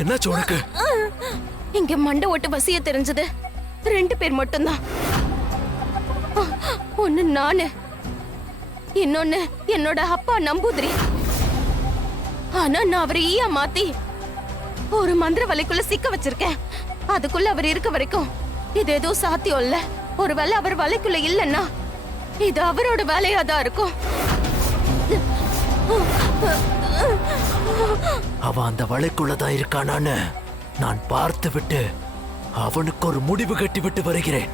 என்னாச்சு உனக்கு? இங்க மண்டை ஓட்டு வசிய தெரிஞ்சது 2 பேர் மட்டும்தான். ஒன்னு நானு, இன்னொன்னு என்னோட அப்பா நம்பூதிரி. ஆனா நான் அவரை ஈயா மாத்தி ஒரு மந்திர வலைக்குள்ள சிக்க வச்சிருக்கேன். அதுக்குள்ள அவர் இருக்க வரைக்கும் இது ஏதோ சாத்தியம் இல்ல. ஒருவேளை அவர் வலைக்குள்ள இல்லன்னா இது அவரோட வேலையா தான் இருக்கும். அவன் அந்த வலைக்குள்ளதான் இருக்கானான்னு நான் பார்த்து விட்டு அவனுக்கு ஒரு முடிவு கட்டி விட்டு வருகிறேன்.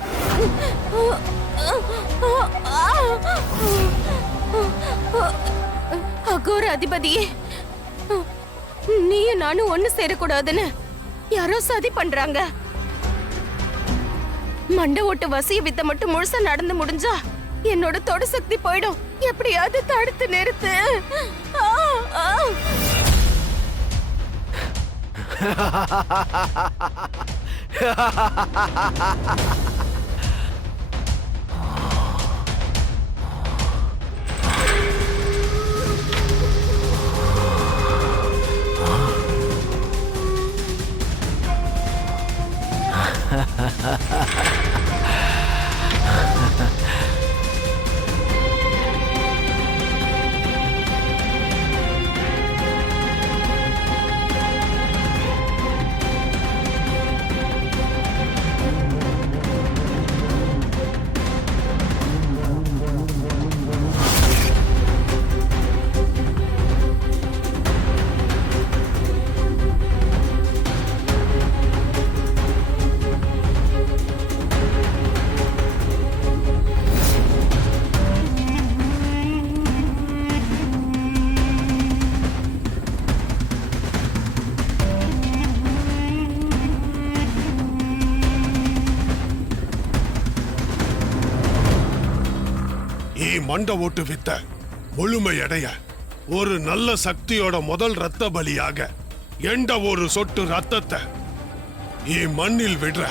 அகோர அதிபதியே, நீயும் நானும் ஒண்ணு சேரக்கூடாதுன்னு யாரோ சதி பண்றாங்க. மண்டை ஓட்டு வசிய வித்த மட்டும் முழுசா நடந்து முடிஞ்சா என்னோட தொடு சக்தி போயிடும். எப்படியாவது தடுத்து நிறுத்து. மண்ட ஓட்டு வித்த முழுமையடைய ஒரு நல்ல சக்தியோட முதல் ரத்த பலியாக எந்த ஒரு சொட்டு ரத்தத்தை மண்ணில் விடுற.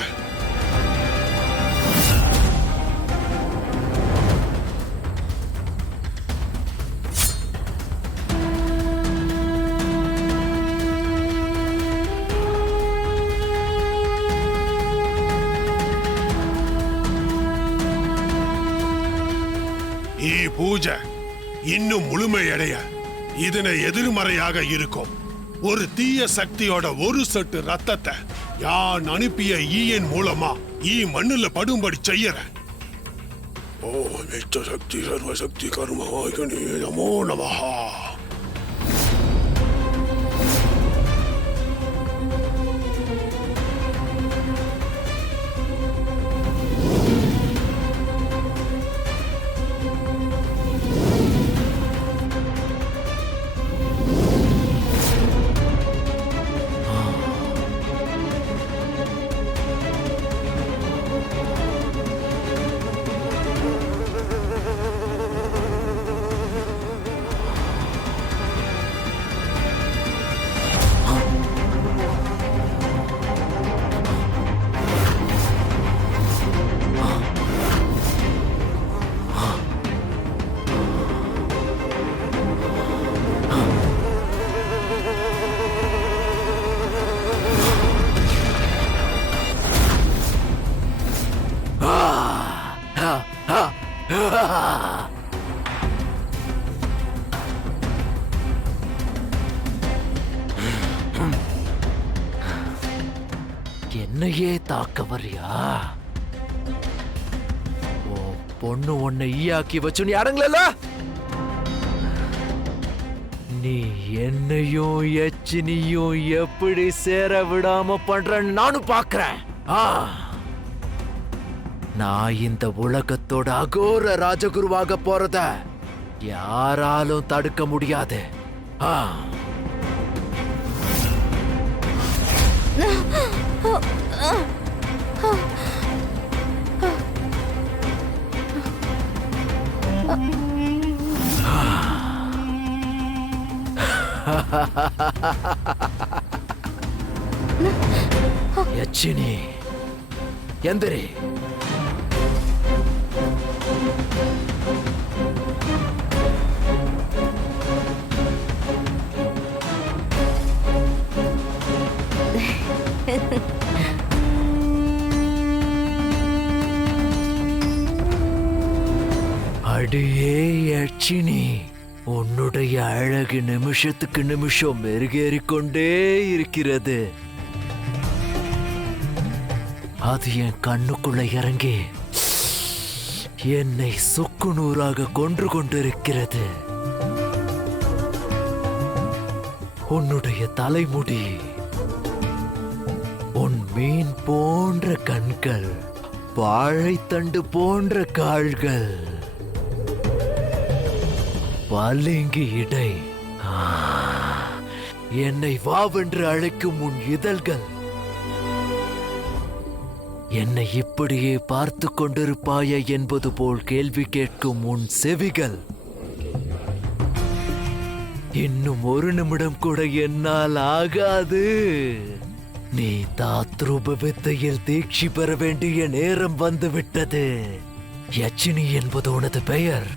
பூஜை இன்னும் முழுமையடைய இதனை எதிர்மறையாக இருக்கும். ஒரு தீய சக்தியோட ஒரு சொட்டு ரத்தத்தை யான் அனுப்பிய ஈயன் மூலமா மண்ணுல படும்படி செய்யற. ஓ மித்த சக்தி சர்வசக்தி கர்மவாகினி நமோ நமஹா. என்னையே தாக்க வரியா? ஓ பொண்ணு உன்னை ஈயாக்கி வச்சு நீ அடங்கல. நீ என்னையும் எச்சினியும் எப்படி சேர விடாம பண்றன்னு நானும் பாக்குறேன். நான் இந்த உலகத்தோட அகோர ராஜகுருவாக போறத யாராலும் தடுக்க முடியாது. யச்சினி எந்திரி. யட்சினி, உன்னுடைய அழகு நிமிஷத்துக்கு நிமிஷம் மெருகேறிக் கொண்டே இருக்கிறது. அது என் கண்ணுக்குள்ள இறங்கி என்னை சுக்குநூறாக கொன்று கொண்டிருக்கிறது. உன்னுடைய தலைமுடி, உன் மீன் போன்ற கண்கள், வாழைத்தண்டு போன்ற கால்கள், பளிங்கு இடை, என்னை வாவென்று அழைக்கும் உன் இதழ்கள், என்னை இப்படியே பார்த்து கொண்டிருப்பாய என்பது போல் கேள்வி கேட்கும் உன் செவிகள், இன்னும் ஒரு நிமிடம் கூட என்னால் ஆகாது. நீ தாத்ரூப வித்தையில் தீட்சி பெற வேண்டிய நேரம் வந்துவிட்டது. யட்சினி என்பது உனது பெயர்,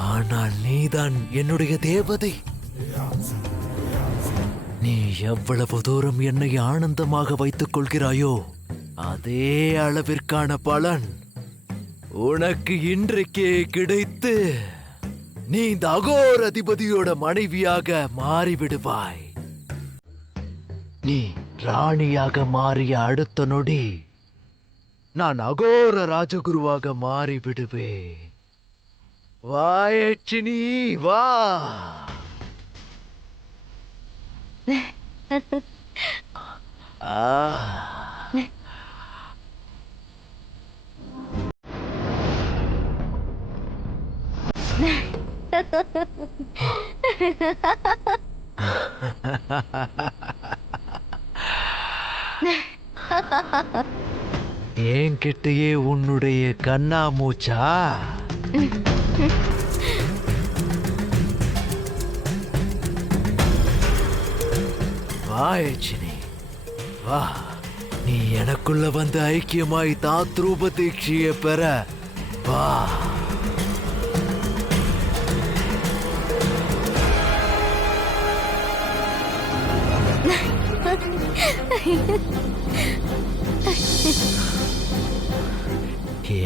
ஆனால் நீதான் என்னுடைய தேவதை. நீ எவ்வளவு தூரம் என்னை ஆனந்தமாக வைத்துக் கொள்கிறாயோ, அதே அளவிற்கான பலன் உனக்கு இன்றைக்கே கிடைத்து நீ இந்த அகோர அதிபதியோட மனைவியாக மாறிவிடுவாய். நீ ராணியாக மாறிய அடுத்த நொடி நான் அகோர ராஜகுருவாக மாறிவிடுவேன். வா யட்சினி, வா. என்கிட்டயே உன்னுடைய கண்ணா மூச்சா? வா யட்சினி, வா. நீ எனக்குள்ள வந்து ஐக்கியமாய் தாத்ரூப தீட்சியை பெற வா.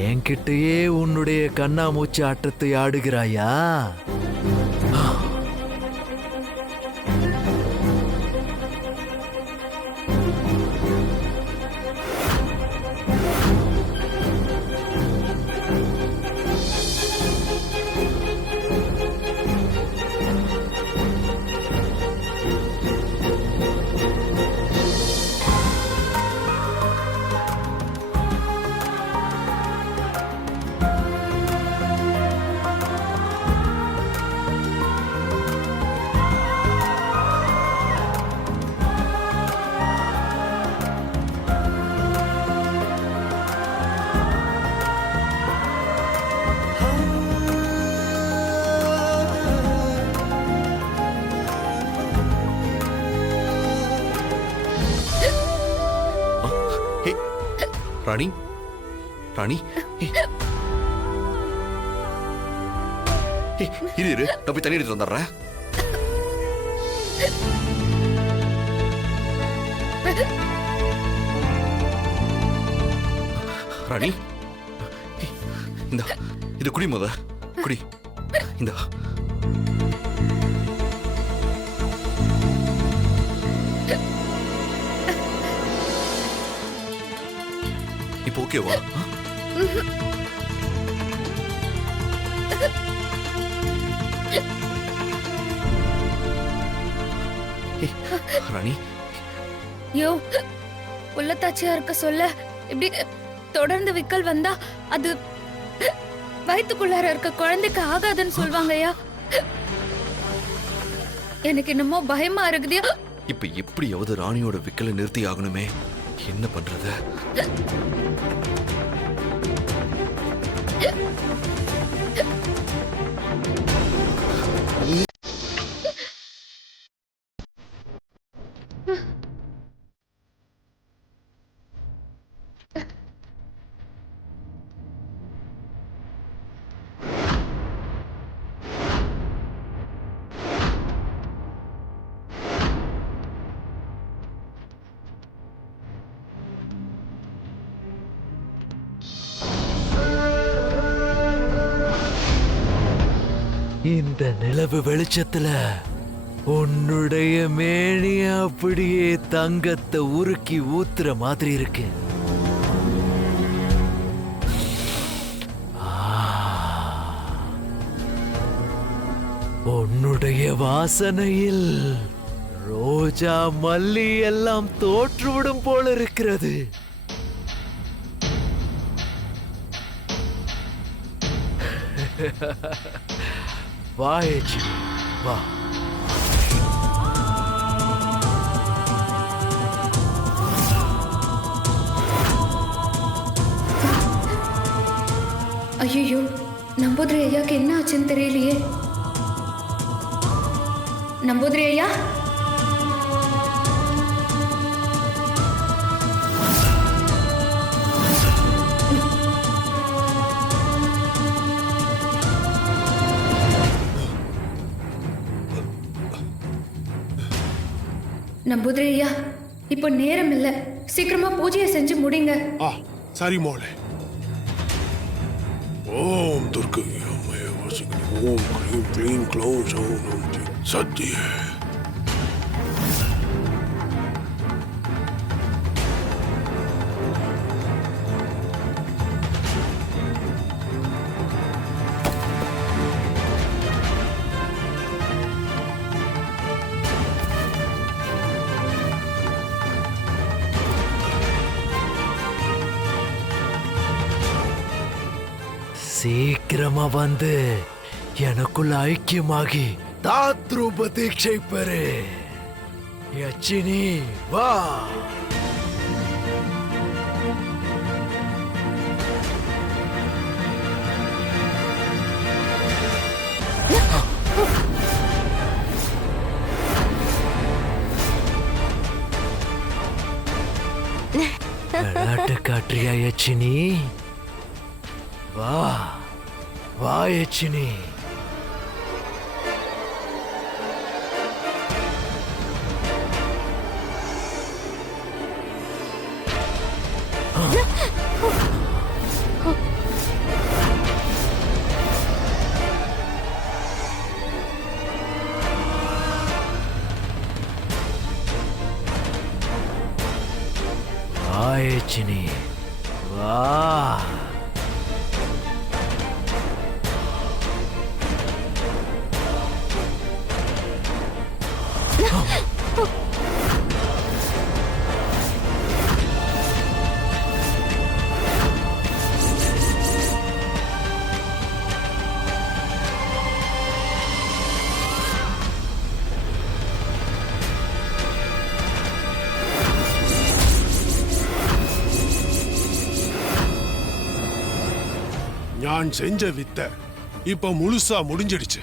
என்கிட்டயே உன்னுடைய கண்ணாமூச்சி ஆட்டத்தை ஆடுகிறாயா? ராணி, ராணி, இரு, நான் போய் தண்ணி எடுத்து வந்துடுறேன். ராணி, இந்த இது குடி, முத குடி. இந்த இப்போ ஓகேவா? ராணி, யோ, உள்ளத்தாச்சியா இருக்க சொல்ல இப்படி தொடர்ந்து விக்கல் வந்தா அது வயித்துக்குள்ளார இருக்க குழந்தைக்கு ஆகாதுன்னு சொல்வாங்கய்யா. எனக்கு என்னமோ பயமா இருக்குதியா. இப்ப எப்படியாவது ராணியோட விக்கலை நிறுத்தி ஆகணுமே. என்ன பண்றது? இந்த நிலவு வெளிச்சத்துல உன்னுடைய மேனி அப்படியே தங்கத்தை உருக்கி ஊத்துற மாதிரி இருக்கு. உன்னுடைய வாசனையில் ரோஜா மல்லி எல்லாம் தோற்றுவிடும் போல இருக்கிறது. வா ஏச்சி, வா. ஐயோ, நம்பூதிரி ஐயாக்கு என்ன ஆச்சுன்னு தெரியலையே. நம்பூதிரி ஐயா, நம்பூதிரி ஐயா, இப்போ நேரம் இல்ல, சீக்கிரமா பூஜையை செஞ்சு முடிங்க. சரி மோளே. ஓம் துர்க்கை அம்மையே வசிக்கிறேன். ஓம் க்ளீம் க்ளீம் க்ளௌம் சௌம் சத்திய. சீக்கிரமா வந்து எனக்குள்ள ஐக்கியமாகி தாத்ரூப தீட்சை பெறு. யட்சினி, வா. விளையாட்டு காட்டுறியா யட்சினி? வா வா யட்சினி. வா யட்சினி, வா. நான் செஞ்ச வித்தை இப்ப முழுசா முடிஞ்சிடுச்சு.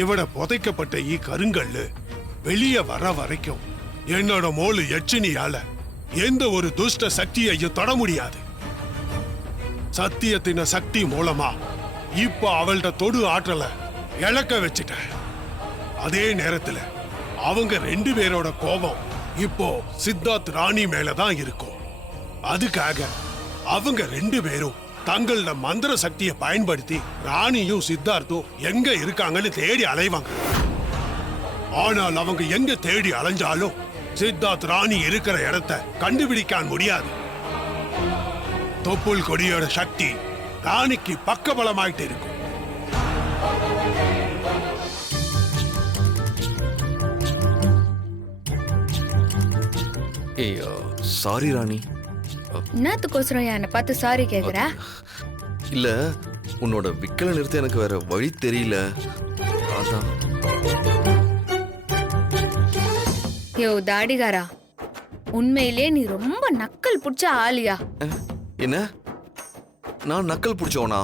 இவட புதைக்கப்பட்ட கருங்கல்லு வெளியே வர வரைக்கும் என்னோட மோளு யட்சினியால எந்த ஒரு துஷ்ட சக்தியையும் தொட முடியாது. சத்தியத்தின சக்தி மூலமா இப்ப அவள்கிட்ட தொடு ஆற்றல இழக்க வச்சுட்டேன். அதே நேரத்துல அவங்க 2 பேரோட கோபம் இப்போ சித்தார்த் ராணி மேலதான் இருக்கும். அதுக்காக அவங்க 2 பேரும் தங்களோட மந்திர சக்தியை பயன்படுத்தி ராணியும் சித்தார்த்தும் எங்க இருக்காங்கன்னு தேடி அலைவாங்க. ஆனால் அவங்க எங்க தேடி அலைஞ்சாலும் சித்தார்த் ராணி இருக்கிற இடத்தை கண்டுபிடிக்க முடியாது. தொப்புள் கொடியோட சக்தி ராணிக்கு பக்கபலமாயிட்டு இருக்கும். சாரி ராணி. என்னத்துக்கோசரம் என்னை பார்த்து சாரி கேக்குற? இல்ல, உன்னோட விக்கலை நிறுத்த எனக்கு வேற வழி தெரியல, அதான். யோ தாடிகாரா, உண்மையிலே நீ ரொம்ப நக்கல் புடிச்ச ஆளியா? என்ன? நான் நக்கல் புடிச்சவனா?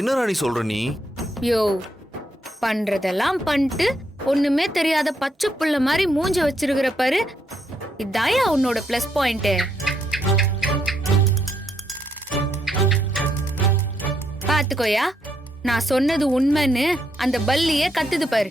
என்ன ராணி சொல்ற நீ? யோ, பண்றதெல்லாம் பண்ணிட்டு ஒண்ணுமே தெரியாத பச்சை புள்ள மாதிரி மூஞ்ச வச்சிருக்கிற பாரு, இதாயா உன்னோட பிளஸ் பாயிண்ட். பாத்துக்கோயா, நான் சொன்னது உண்மைன்னு அந்த பல்லியே கத்துது பாரு.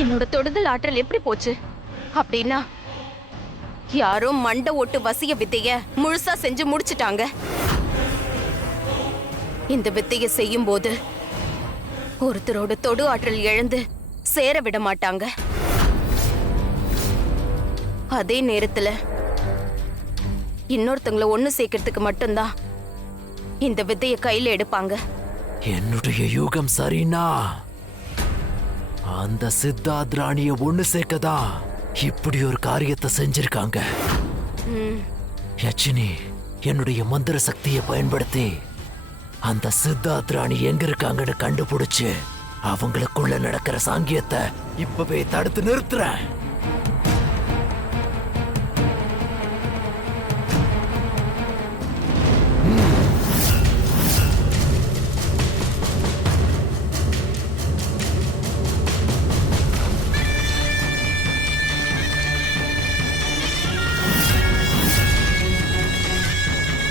என்னோட தொடுதல் ஆற்றல் எப்படி போச்சு அப்படின்னா யாரோ மண்டை ஓட்டு வசிய வித்தைய முழுசா செஞ்சு முடிச்சிட்டாங்க. இந்த வித்தைய செய்யும் போது ஒருத்தரோட தொடு ஆற்றல் இழந்து சேர விட மாட்டாங்க. அதே நேரத்துல இன்னொருத்தங்களை ஒண்ணு சேர்க்கறதுக்கு மட்டும்தான் இந்த வித்தைய கையில எடுப்பாங்க. என்னுடைய யூகம் சரினா அந்த சித்தார்த் ராணிய ஒண்ணு சேர்க்கதா இப்படி ஒரு காரியத்தை செஞ்சிருக்காங்க. யட்சினி என்னுடைய மந்திர சக்தியை பயன்படுத்தி அந்த சித்தார்த் ராணி எங்க இருக்காங்கன்னு கண்டுபிடிச்சு அவங்களுக்குள்ள நடக்கிற சாங்கியத்தை இப்பவே தடுத்து நிறுத்துறேன்.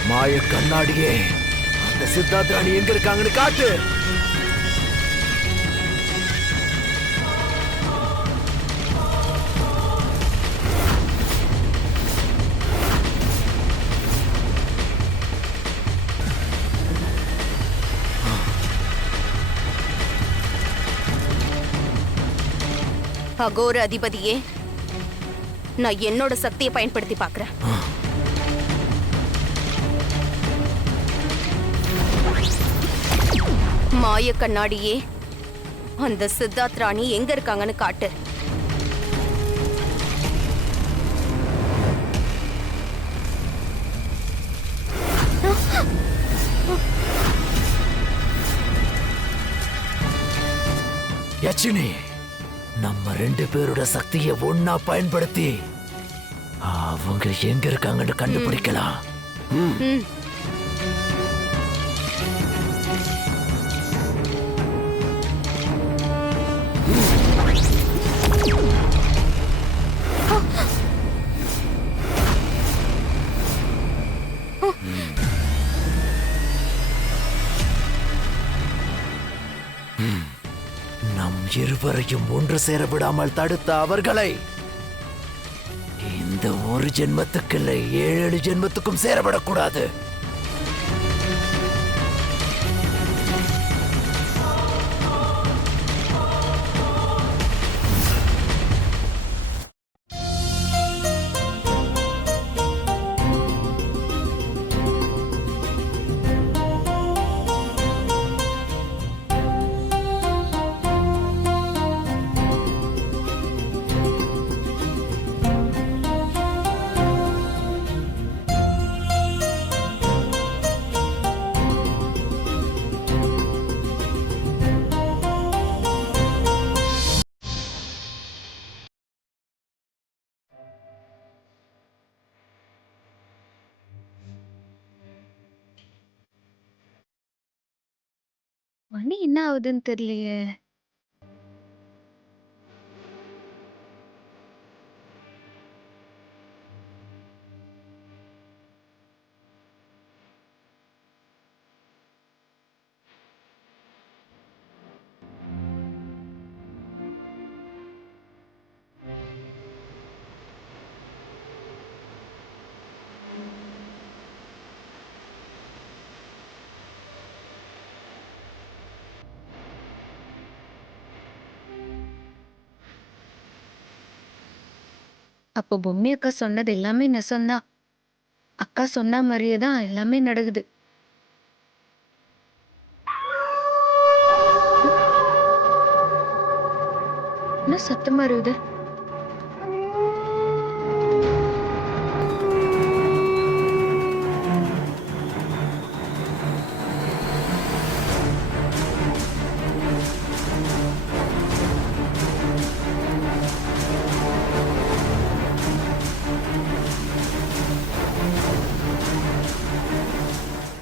மாய கண்ணாடியே அந்த சித்தார்த் ராணி எங்க இருக்காங்கன்னு காட்டு. அகோர அதிபதியே, நான் என்னோட சக்தியை பயன்படுத்தி பார்க்கறேன். மாய கண்ணாடியே, அந்த சித்தார்த் ராணி எங்க இருக்காங்கன்னு காட்டு. யட்சினி, நம்ம ரெண்டு பேரோட சக்தியை ஒன்னா பயன்படுத்தி அவங்க எங்க இருக்காங்கன்னு கண்டுபிடிக்கலாம். நம் இருவரையும் ஒன்று சேர விடாமல் தடுத்த அவர்களை இந்த ஒரு ஜென்மத்துக்கு இல்லை 7 ஜென்மத்துக்கும் சேரவிடக்கூடாது. மணி என்ன ஆகுதுன்னு தெரியலையே. அப்போ பொம்மி அக்கா சொன்னது எல்லாமே நெசம்தான். அக்கா சொன்ன மாதிரியே தான் எல்லாமே நடக்குது. என்ன சத்தமா இருக்குது?